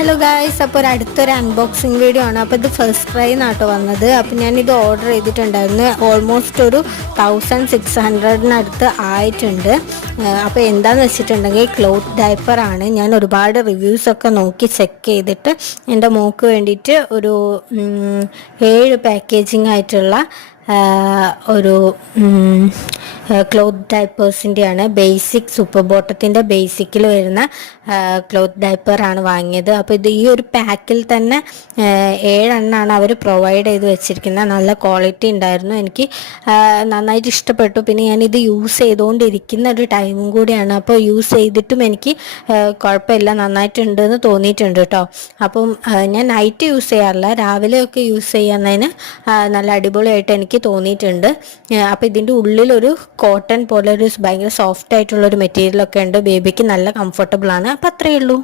Hello guys, അപ്പോൾ അടുത്തൊരു unboxing video ആണ്. അപ്പോൾ ഇത് ഫസ്റ്റ് ട്രൈ നാട്ടോ വന്നത്. അപ്പോൾ ഞാനിത് ഓർഡർ ചെയ്തിട്ടുണ്ടായിരുന്നു. ഓൾമോസ്റ്റ് ഒരു 1600 ആയിട്ടുണ്ട്. അപ്പോൾ എന്താണെന്ന് വെച്ചിട്ടുണ്ടെങ്കിൽ ക്ലോത്ത് ഡയപ്പറാണ്. ഞാൻ ഒരുപാട് റിവ്യൂസൊക്കെ നോക്കി ചെക്ക് ചെയ്തിട്ട് എൻ്റെ മോൾക്ക് വേണ്ടിയിട്ട് ഒരു 7 പാക്കേജിങ് ആയിട്ടുള്ള ഒരു ക്ലോത്ത് ഡയപ്പേഴ്സിൻ്റെയാണ്. ബേസിക് സൂപ്പർ ബോട്ടത്തിൻ്റെ ബേസിക്കിൽ വരുന്ന ക്ലോത്ത് ഡയപ്പറാണ് വാങ്ങിയത്. അപ്പോൾ ഇത് ഈ ഒരു പാക്കിൽ തന്നെ 7 എണ്ണമാണ് അവർ പ്രൊവൈഡ് ചെയ്ത് വെച്ചിരിക്കുന്നത്. നല്ല ക്വാളിറ്റി ഉണ്ടായിരുന്നു, എനിക്ക് നന്നായിട്ട് ഇഷ്ടപ്പെട്ടു. പിന്നെ ഞാനിത് യൂസ് ചെയ്തുകൊണ്ടിരിക്കുന്ന ഒരു ടൈമും കൂടിയാണ്. അപ്പോൾ യൂസ് ചെയ്തിട്ടും എനിക്ക് കുഴപ്പമില്ല, നന്നായിട്ടുണ്ടെന്ന് തോന്നിയിട്ടുണ്ട് കേട്ടോ. അപ്പം ഞാൻ നൈറ്റ് യൂസ് ചെയ്യാറില്ല, രാവിലെയൊക്കെ യൂസ് ചെയ്യുന്നതിന് നല്ല അടിപൊളിയായിട്ട് എനിക്ക് തോന്നിയിട്ടുണ്ട്. അപ്പോൾ ഇതിൻ്റെ ഉള്ളിലൊരു കോട്ടൺ പോലെ ഒരു ഭയങ്കര സോഫ്റ്റ് ആയിട്ടുള്ളൊരു മെറ്റീരിയലൊക്കെ ഉണ്ട്. ബേബിക്ക് നല്ല കംഫർട്ടബിൾ ആണ്. അപ്പം അത്രയേ ഉള്ളൂ.